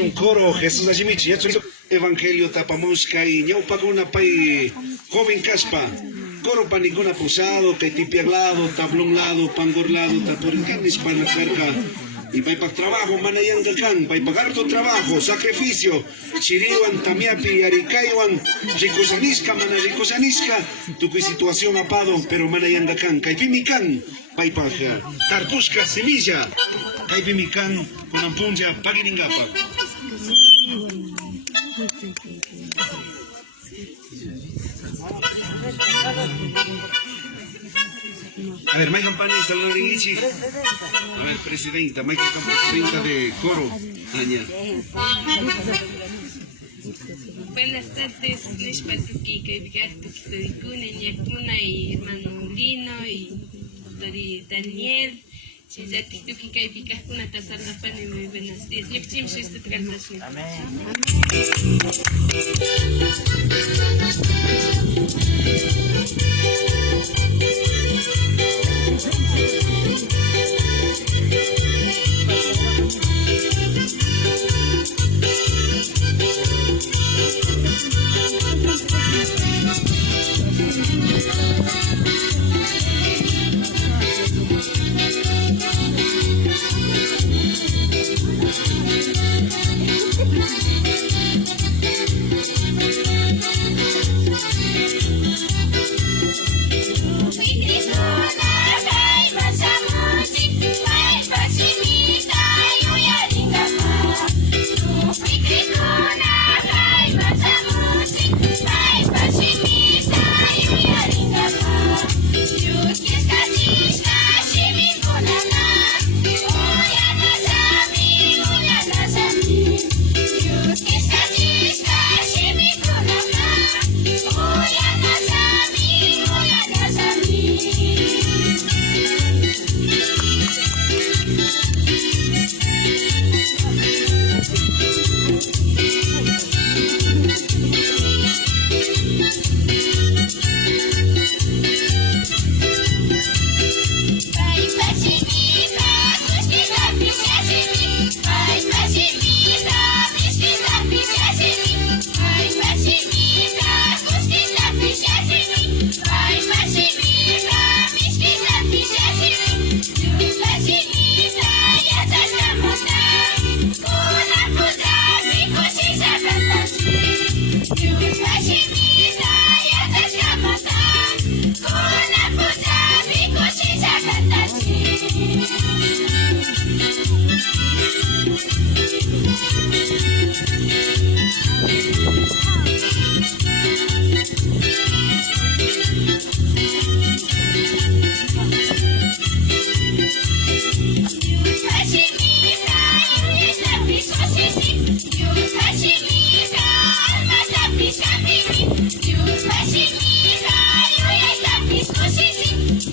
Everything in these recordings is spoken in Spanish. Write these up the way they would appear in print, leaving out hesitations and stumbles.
un coro Jesús Ashimichi, Evangelio tapamusca y ñaupaguna pay joven caspa. Coro panicona posado, que tipiaglado, tablonlado, pangorlado, taporintinis para la carga. Y para trabajo, manayanga can, para pagar tu trabajo, sacrificio, chiriwan, tamiapi, aricaiwan, ricosanisca, mana ricosanisca, tu situación apado, pero manayanga can, caipimican, para pagar, carpusca, semilla, caipimican, con ampunja, pagiringapa. A ver, Mike Campani, saludos Inichi. A ver, presidenta, Mike Campani, presidenta de coro. Aña. Buenas tardes, Nishpatuki, Yakuna y hermano Lino y Daniel. Chizatituki, Kaipikakuna, Tasarapani, muy buenos días. Yakchim, Shistutkalmashi.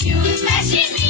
You